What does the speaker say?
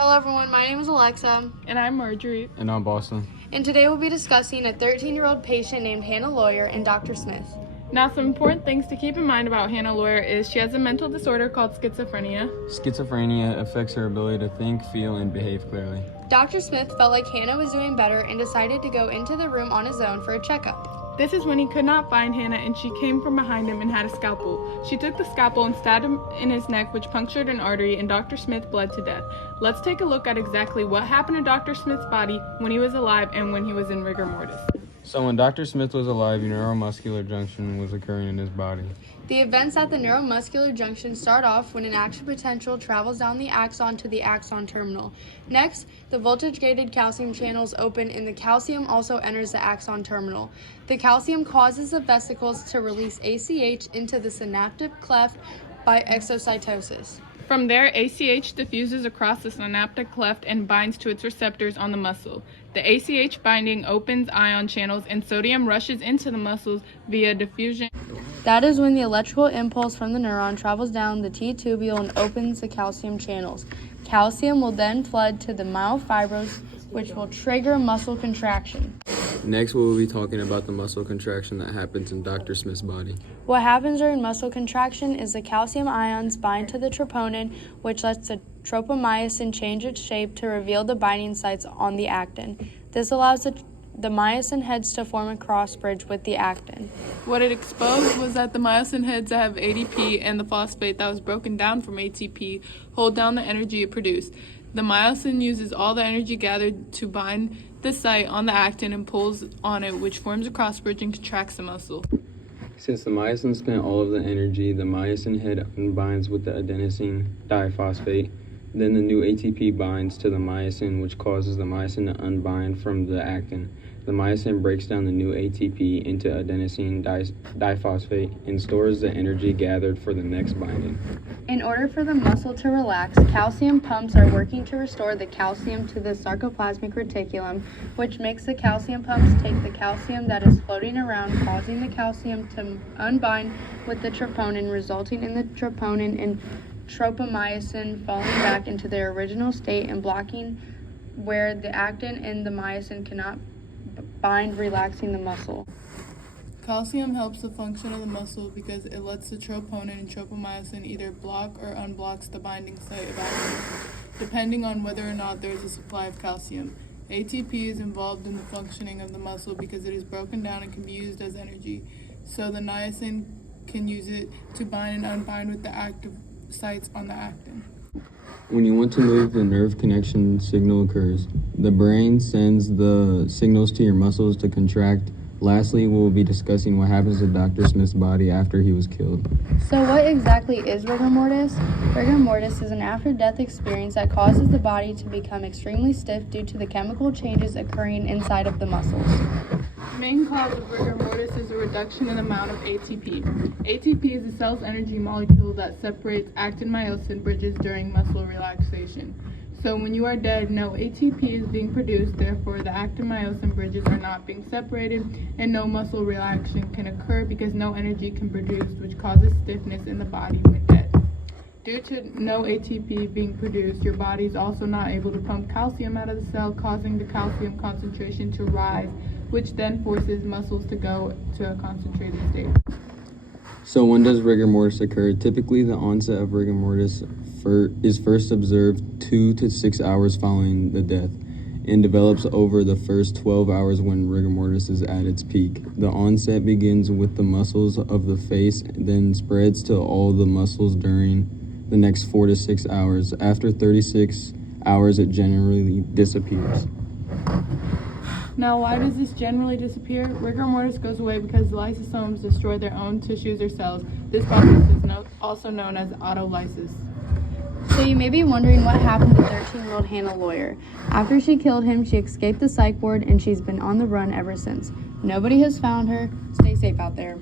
Hello everyone, my name is Alexa. And I'm Marjorie. And I'm Boston. And today we'll be discussing a 13-year-old patient named Hannah Lawyer and Dr. Smith. Now, some important things to keep in mind about Hannah Lawyer is she has a mental disorder called schizophrenia. Schizophrenia affects her ability to think, feel, and behave clearly. Dr. Smith felt like Hannah was doing better and decided to go into the room on his own for a checkup. This is when he could not find Hannah and she came from behind him and had a scalpel. She took the scalpel and stabbed him in his neck, which punctured an artery, and Dr. Smith bled to death. Let's take a look at exactly what happened to Dr. Smith's body when he was alive and when he was in rigor mortis. So when Dr. Smith was alive, neuromuscular junction was occurring in his body. The events at the neuromuscular junction start off when an action potential travels down the axon to the axon terminal. Next, the voltage-gated calcium channels open and the calcium also enters the axon terminal. The calcium causes the vesicles to release ACH into the synaptic cleft by exocytosis. From there, ACH diffuses across the synaptic cleft and binds to its receptors on the muscle. The ACH binding opens ion channels and sodium rushes into the muscles via diffusion. That is when the electrical impulse from the neuron travels down the T-tubule and opens the calcium channels. Calcium will then flood to the myofibrils, which will trigger muscle contraction. Next, we will be talking about the muscle contraction that happens in Dr. Smith's body. What happens during muscle contraction is the calcium ions bind to the troponin, which lets the tropomyosin change its shape to reveal the binding sites on the actin. This allows the myosin heads to form a cross bridge with the actin. What it exposed was that the myosin heads that have ADP and the phosphate that was broken down from ATP hold down the energy it produced. The myosin uses all the energy gathered to bind the site on the actin and pulls on it, which forms a cross bridge and contracts the muscle. Since the myosin spent all of the energy, the myosin head unbinds with the adenosine diphosphate. Then the new ATP binds to the myosin, which causes the myosin to unbind from the actin. The myosin breaks down the new ATP into adenosine diphosphate and stores the energy gathered for the next binding. In order for the muscle to relax, calcium pumps are working to restore the calcium to the sarcoplasmic reticulum, which makes the calcium pumps take the calcium that is floating around, causing the calcium to unbind with the troponin, resulting in the troponin and tropomyosin falling back into their original state and blocking where the actin and the myosin cannot bind, relaxing the muscle. Calcium helps the function of the muscle because it lets the troponin and tropomyosin either block or unblocks the binding site of actin, depending on whether or not there is a supply of calcium. ATP is involved in the functioning of the muscle because it is broken down and can be used as energy, so the myosin can use it to bind and unbind with the active sites on the actin. When you want to move, the nerve connection signal occurs. The brain sends the signals to your muscles to contract. Lastly, we will be discussing what happens to Dr. Smith's body after he was killed. So what exactly is rigor mortis? Rigor mortis is an after-death experience that causes the body to become extremely stiff due to the chemical changes occurring inside of the muscles. The main cause of rigor mortis is a reduction in the amount of ATP. ATP is the cell's energy molecule that separates actin-myosin bridges during muscle relaxation. So when you are dead, no ATP is being produced, therefore the actin-myosin bridges are not being separated and no muscle relaxation can occur because no energy can be produced, which causes stiffness in the body when dead. Due to no ATP being produced, your body is also not able to pump calcium out of the cell, causing the calcium concentration to rise, which then forces muscles to go to a concentrated state. So when does rigor mortis occur? Typically, the onset of rigor mortis is first observed 2 to 6 hours following the death and develops over the first 12 hours when rigor mortis is at its peak. The onset begins with the muscles of the face, then spreads to all the muscles during the next 4 to 6 hours. After 36 hours, it generally disappears. Now, why does this generally disappear? Rigor mortis goes away because the lysosomes destroy their own tissues or cells. This process is also known as autolysis. So you may be wondering what happened to 13-year-old Hannah Lawyer. After she killed him, she escaped the psych ward and she's been on the run ever since. Nobody has found her. Stay safe out there.